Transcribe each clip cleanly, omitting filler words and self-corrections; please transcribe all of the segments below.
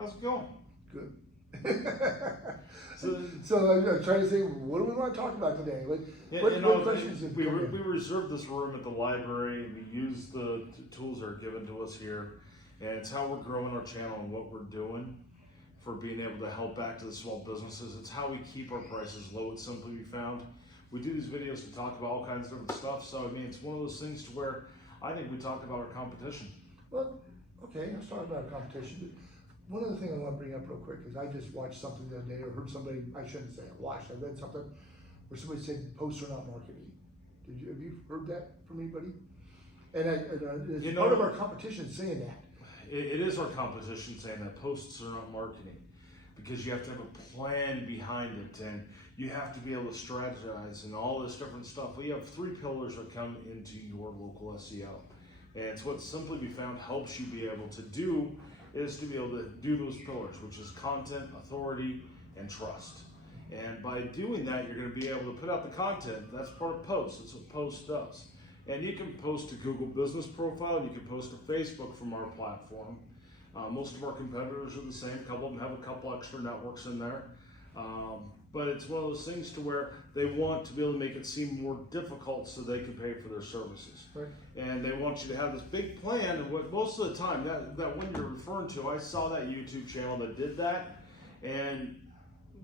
How's it going? Good. So, So I'm trying to say, what do we want to talk about today? What questions have we come in? reserved this room at the library, and we use the tools that are given to us here, and it's how we're growing our channel and what we're doing for being able to help back to the small businesses. It's how we keep our prices low. It's simply be found. We do these videos to talk about all kinds of different stuff. So I mean, it's one of those things to where I think we talk about our competition. Well, okay, let's talk about competition. One other thing I want to bring up real quick is I just watched something the other day, or heard somebody, I shouldn't say I watched, I read something where somebody said posts are not marketing. Have you heard that from anybody? And it's part of our competition saying that. It is our competition saying that posts are not marketing, because you have to have a plan behind it, and you have to be able to strategize and all this different stuff. We have 3 pillars that come into your local SEO, and it's what Simply Be Found helps you be able to do, is to be able to do those pillars, which is content, authority, and trust. And by doing that, you're going to be able to put out the content. That's part of post. That's what post does. And you can post to Google Business Profile. You can post to Facebook from our platform. Most of our competitors are the same. A couple of them have a couple extra networks in there. But it's one of those things to where they want to be able to make it seem more difficult so they can pay for their services. Right. And they want you to have this big plan. And what most of the time, that one you're referring to, I saw that YouTube channel that did that. And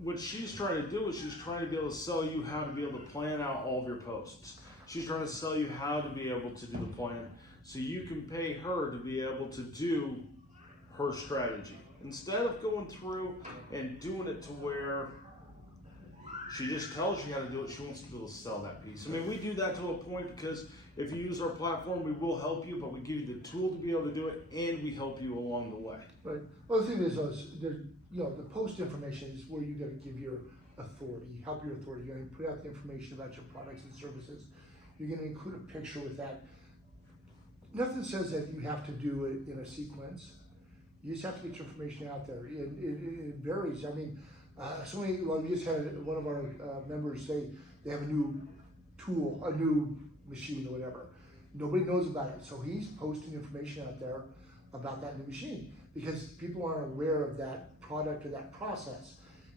what she's trying to do is she's trying to be able to sell you how to be able to plan out all of your posts. She's trying to sell you how to be able to do the plan so you can pay her to be able to do her strategy. Instead of going through and doing it to where she just tells you how to do it, she wants to be able to sell that piece. I mean, we do that to a point because if you use our platform, we will help you, but we give you the tool to be able to do it, and we help you along the way. Right. Well, the thing is, the post information is where you got to give your authority, help your authority. You're going to put out the information about your products and services. You're going to include a picture with that. Nothing says that you have to do it in a sequence. You just have to get your information out there. It varies. I mean, we just had one of our members say they have a new tool, a new machine or whatever. Nobody knows about it. So he's posting information out there about that new machine because people aren't aware of that product or that process.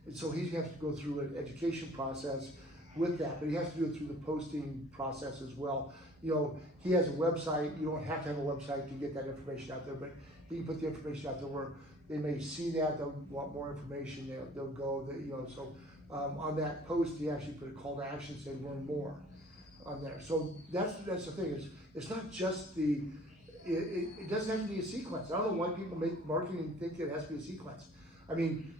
And so he's going to have to go through an education process with that, but he has to do it through the posting process as well. You know, he has a website. You don't have to have a website to get that information out there, but he can put the information out there where they may see that, they'll want more information, they'll go, so on that post, he actually put a call to action, say learn more on there. So that's the thing, is it's not just it doesn't have to be a sequence. I don't know why people make marketing think it has to be a sequence. I mean,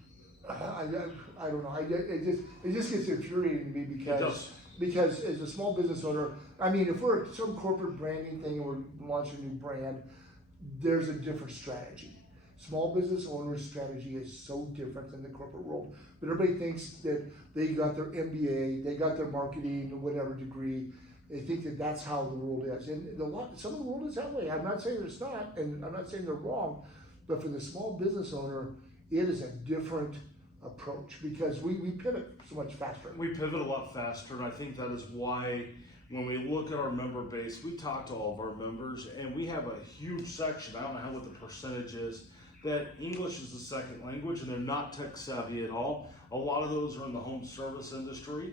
I don't know, it just gets infuriating to me because as a small business owner, I mean, if we're some corporate branding thing and we're launching a new brand, there's a different strategy. Small business owners' strategy is so different than the corporate world. But everybody thinks that they got their MBA, they got their marketing, whatever degree. They think that that's how the world is. And some of the world is that way. I'm not saying it's not, and I'm not saying they're wrong. But for the small business owner, it is a different approach because we pivot so much faster. We pivot a lot faster, and I think that is why when we look at our member base, we talk to all of our members, and we have a huge section, I don't know what the percentage is, that English is the second language, and they're not tech savvy at all. A lot of those are in the home service industry,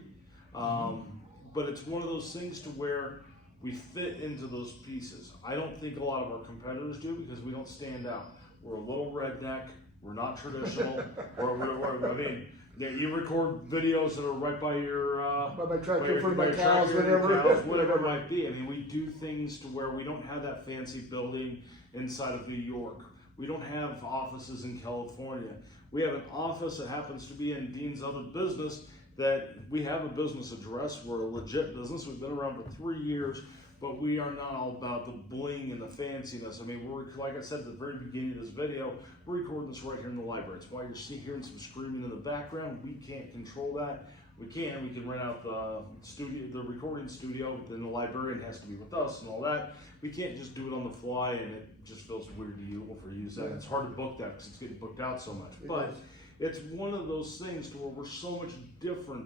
but it's one of those things to where we fit into those pieces. I don't think a lot of our competitors do because we don't stand out. We're a little redneck, we're not traditional, I mean, you record videos that are right by your by my tractor for my cows, whatever it might be. I mean, we do things to where we don't have that fancy building inside of New York. We don't have offices in California. We have an office that happens to be in Dean's other business that we have a business address. We're a legit business. We've been around for 3 years, but we are not all about the bling and the fanciness. I mean, like I said at the very beginning of this video, we're recording this right here in the library. It's why you're hearing some screaming in the background. We can't control that. We can rent out the recording studio, then the librarian has to be with us and all that. We can't just do it on the fly, and it just feels weird to you for use that. It's hard to book that because it's getting booked out so much. But it's one of those things to where we're so much different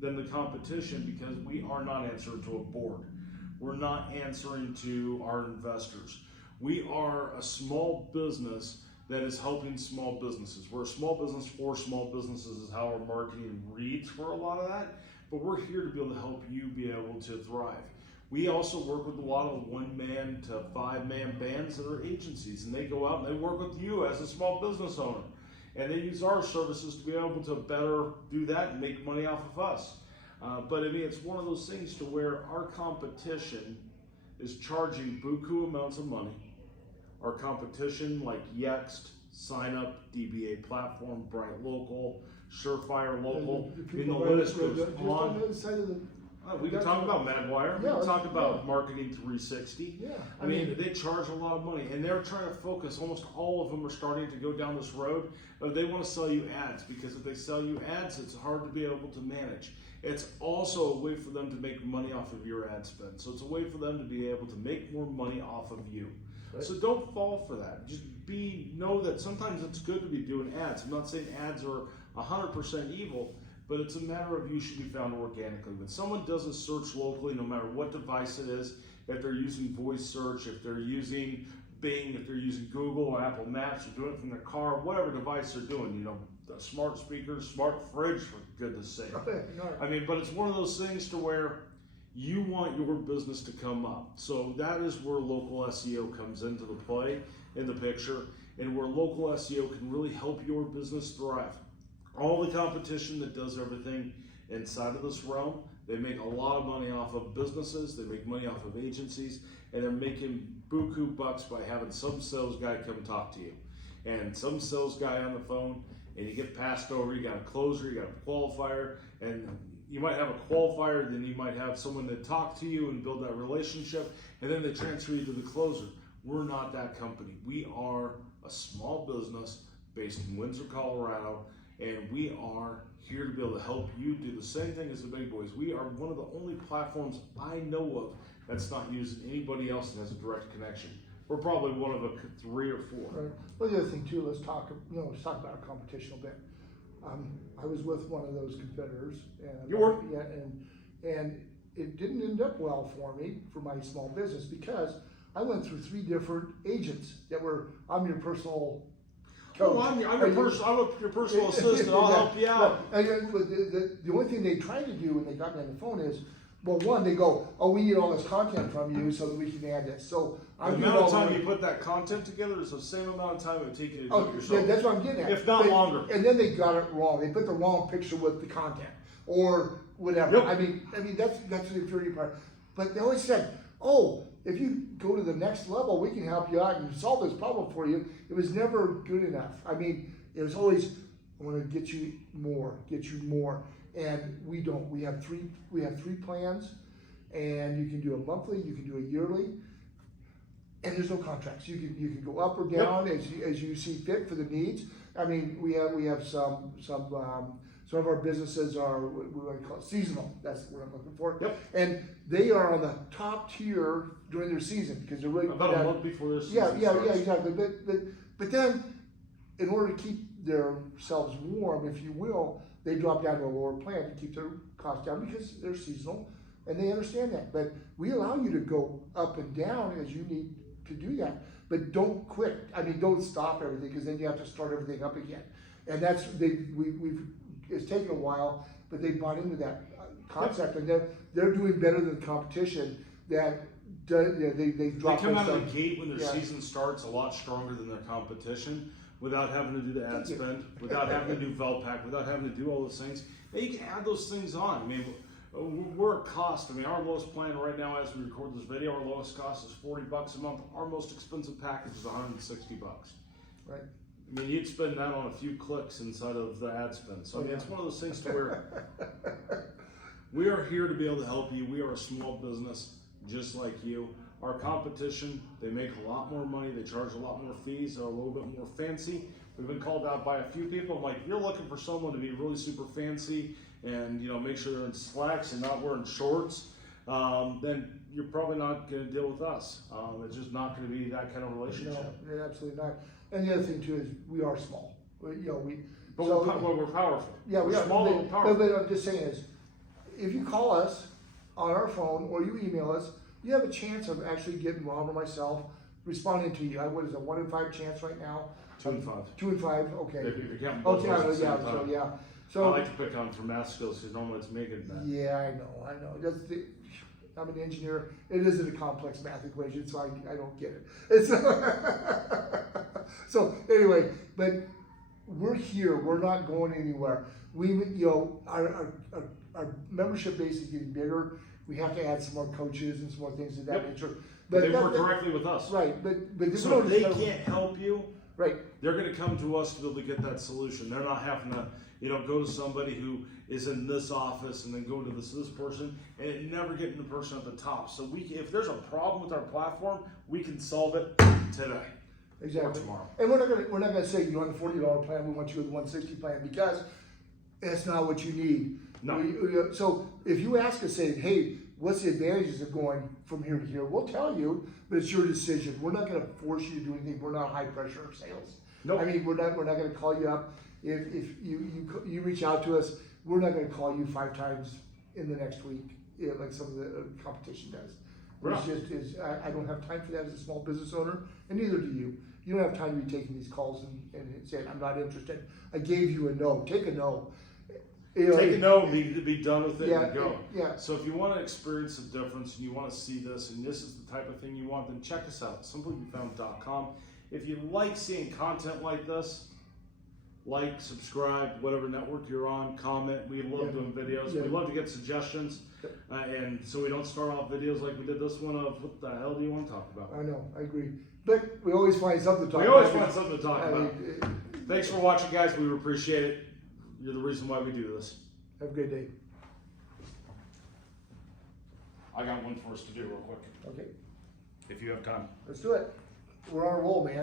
than the competition because we are not answering to a board. We're not answering to our investors. We are a small business that is helping small businesses. We're a small business for small businesses is how our marketing reads for a lot of that, but we're here to be able to help you be able to thrive. We also work with a lot of 1-man to 5-man bands that are agencies, and they go out and they work with you as a small business owner, and they use our services to be able to better do that and make money off of us. But I mean, it's one of those things to where our competition is charging buku amounts of money. Our competition like Yext, SignUp, DBA Platform, Bright Local, Surefire Local, the list goes on. We can talk about Madwire, we can talk about Marketing 360. Yeah, I mean, they charge a lot of money, and they're trying to focus, almost all of them are starting to go down this road of they want to sell you ads, because if they sell you ads, it's hard to be able to manage. It's also a way for them to make money off of your ad spend. So it's a way for them to be able to make more money off of you. Right. So don't fall for that. Just know that sometimes it's good to be doing ads. I'm not saying ads are 100% evil, but it's a matter of you should be found organically. When someone does a search locally, no matter what device it is, if they're using voice search, if they're using Bing, if they're using Google or Apple Maps, or doing it from their car, whatever device they're doing, the smart speakers, smart fridge, for goodness sake. I mean, but it's one of those things to where you want your business to come up. So that is where local SEO comes into the play, in the picture, and where local SEO can really help your business thrive. All the competition that does everything inside of this realm, they make a lot of money off of businesses, they make money off of agencies, and they're making buku bucks by having some sales guy come talk to you. And some sales guy on the phone, and you get passed over, you got a closer, you got a qualifier, and you might have a qualifier, then you might have someone that talk to you and build that relationship, and then they transfer you to the closer. We're not that company. We are a small business based in Windsor, Colorado, and we are here to be able to help you do the same thing as the big boys. We are one of the only platforms I know of that's not using anybody else that has a direct connection. We're probably one of 3 or 4. Right. Well, the other thing too, let's talk about our competition a bit. I was with one of those competitors, and you were? Yeah, and it didn't end up well for me for my small business, because I went through 3 different agents that were, I'm your personal coach. Oh, I'm your personal assistant. I'll help you out. And the only thing they tried to do when they got me on the phone is, well, one, they go, oh, we need all this content from you so that we can add this. So the amount of time you put that content together is the same amount of time it would take you to do it yourself. Yeah, that's what I'm getting at. If not longer. And then they got it wrong. They put the wrong picture with the content or whatever. Yep. I mean that's the inferior part. But they always said, oh, if you go to the next level, we can help you out and solve this problem for you. It was never good enough. I mean, it was always, I want to get you more. And we don't. We have three plans, and you can do a monthly, you can do a yearly, and there's no contracts. You can go up or down as you see fit for the needs. I mean, we have some of our businesses are what we want to call it seasonal. That's what I'm looking for. Yep. And they are on the top tier during their season because they're really about a month before their season starts. Yeah, exactly. But then, in order to keep themselves warm, if you will, they drop down to a lower plan to keep their costs down because they're seasonal, and they understand that. But we allow you to go up and down as you need to do that. But don't quit. I mean, don't stop everything, because then you have to start everything up again. And that's it's taken a while, but they bought into that concept, and they're doing better than the competition. That they drop. They come out of the gate when their season starts a lot stronger than their competition, without having to do the ad spend, without having to do Velpack, without having to do all those things. And you can add those things on. I mean, we're a cost. I mean, our lowest plan right now, as we record this video, our lowest cost is $40 a month. Our most expensive package is $160. Right. I mean, you'd spend that on a few clicks inside of the ad spend. So I mean, it's one of those things to where we are here to be able to help you. We are a small business just like you. Our competition, they make a lot more money. They charge a lot more fees. They're a little bit more fancy. We've been called out by a few people. I'm like, if you're looking for someone to be really super fancy and make sure they're in slacks and not wearing shorts, then you're probably not going to deal with us. It's just not going to be that kind of relationship. No, absolutely not. And the other thing too is we are small. But we're powerful. Yeah, we're small and powerful. But I'm just saying is, if you call us on our phone or you email us, you have a chance of actually getting Rob or myself responding to you. What is it, 1 in 5 chance right now? 2 and 5. 2 and 5, okay. If you count both Okay, of those yeah, at the same so time. yeah. I So, like to pick on for math skills because normally it's Megan. yeah, I know. That's the, I'm an engineer. It isn't a complex math equation, so I don't get it. It's so anyway, but we're here. We're not going anywhere. We, our membership base is getting bigger. We have to add some more coaches and some more things of that Yep. nature. But they that- work that- directly with us. Right, but So if they can't help you, right. they're going to come to us to be able to get that solution. They're not having to, go to somebody who is in this office and then go to this person and it never getting the person at the top. So if there's a problem with our platform, we can solve it today. Exactly. Or tomorrow. And we're not gonna say you're on the $40 plan. We want you on the 160 plan because that's not what you need. No. So if you ask us, say, hey, what's the advantages of going from here to here? We'll tell you, but it's your decision. We're not gonna force you to do anything. We're not high pressure sales. Nope. I mean, we're not gonna call you up. If you reach out to us, we're not gonna call you 5 times in the next week, like some of the competition does. Right. I don't have time for that as a small business owner, and neither do you. You don't have time to be taking these calls and saying, I'm not interested. I gave you a no. Take a no. Take a no and be done with it and go. Yeah. So if you want to experience the difference and you want to see this and this is the type of thing you want, then check us out, simplybefound.com. If you like seeing content like this, like, subscribe, whatever network you're on, comment. We love doing videos. Yeah. We love to get suggestions. And so we don't start off videos like we did this one of what the hell do you want to talk about? I know, I agree. But we always find something to talk We about. always find something to talk about. Thanks for watching, guys. We appreciate it. You're the reason why we do this. Have a great day. I got one for us to do real quick, Okay, if you have time. let's do it. We're on a roll, man.